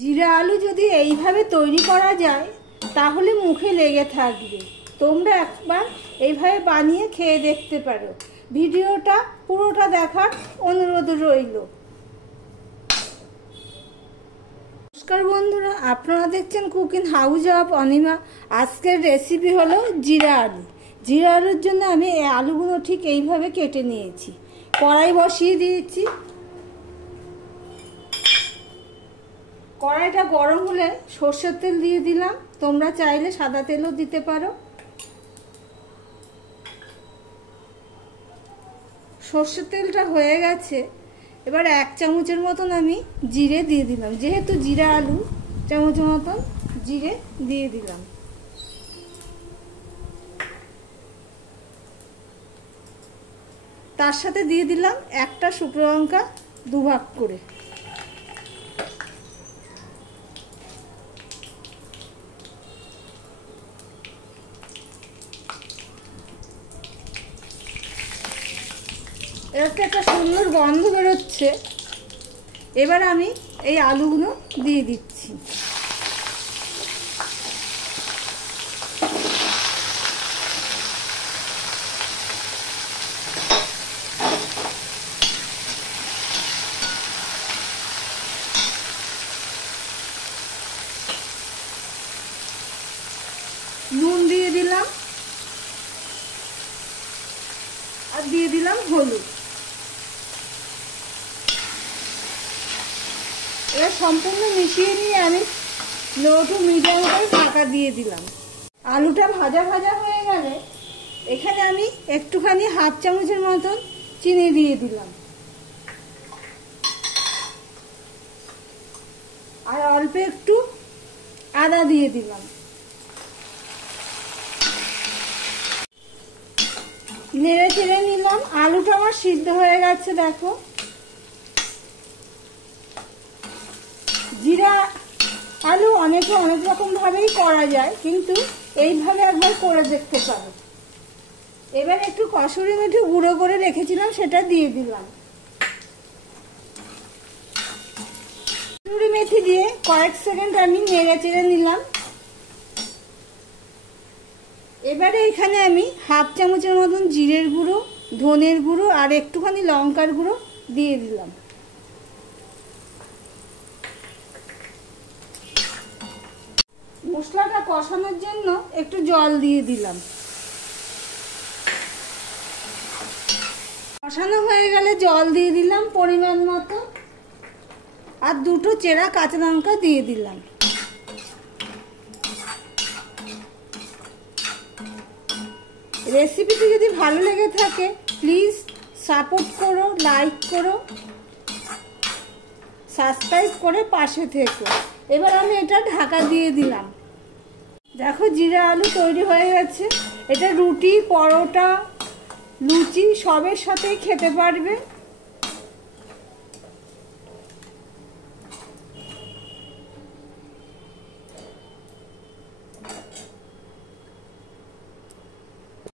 জিরা আলু যদি এইভাবে তৈরি করা যায় তাহলে মুখে লেগে থাকবে। তোমরা একবার এইভাবে বানিয়ে খেয়ে দেখতে পারো। ভিডিওটা পুরোটা দেখার অনুরোধ রইল। নমস্কার বন্ধুরা, আপনারা দেখছেন কুকিং হাউস অফ অনিমা। আজকের রেসিপি হলো জিরা আলু। জিরা আলুর জন্য আমি এই আলুগুলো ঠিক এইভাবে কেটে নিয়েছি। কড়াই বসিয়ে দিয়েছি। কড়াইটা গরম হলে সরষের তেল দিয়ে দিলাম। তোমরা চাইলে সাদা তেলও দিতে পারো। সরষের তেলটা হয়ে গেছে, এবার 1 চামচের মতন আমি জিরে দিয়ে দিলাম। যেহেতু জিরা আলু, চামচের মতন জিরে দিয়ে দিলাম। তার সাথে দিয়ে দিলাম একটা শুকনো লঙ্কা 2 ভাগ করে। এতে একটা সুন্দর গন্ধ বেরোচ্ছে। এবার আমি এই আলুগুলো দিয়ে দিচ্ছি। নুন দিয়ে দিলাম আর দিয়ে দিলাম হলুদ। এবার সম্পূর্ণ মিশিয়ে নিয়ে আমি লো টু মিডিয়াম করে ঢাকা দিয়ে দিলাম। আলুটা ভাজা ভাজা হয়ে গেলে এখানে আমি একটুখানি 1/2 চামচের মতন চিনি দিয়ে দিলাম আর অল্প একটু আদা দিয়ে দিলাম। নেড়ে চেড়ে নিলাম। আলুটা আমার সিদ্ধ হয়ে গেছে। দেখো, জিরা আলু অনেক রকম ভাবেই করা যায়, কিন্তু এইভাবে একবার করে দেখতে পারো। এবার একটু কসুরি মেথি গুঁড়ো করে রেখেছিলাম, সেটা দিয়ে দিলাম। কসুরি মেথি দিয়ে কয়েক সেকেন্ড আমি নেড়ে চেড়ে নিলাম। এবারে এখানে আমি 1/2 চামচের মতন জিরের গুঁড়ো, ধনের গুঁড়ো আর একটুখানি লঙ্কার গুঁড়ো দিয়ে দিলাম। মশলাটা কষানোর জন্য একটু জল দিয়ে দিলাম। কষানো হয়ে গেলে জল দিয়ে দিলাম পরিমাণ মতো আর 2টো চেরা কাঁচা লঙ্কা দিয়ে দিলাম। রেসিপিটি যদি ভালো লেগে থাকে প্লিজ সাপোর্ট করো, লাইক করো, সাবস্ক্রাইব করে পাশে থেকো। এবার আমি এটা ঢাকা দিয়ে দিলাম। দেখো, জিরা আলু তৈরি হয়ে গেছে। এটা রুটি, পরোটা, লুচি সবের সাথেই খেতে পারবে।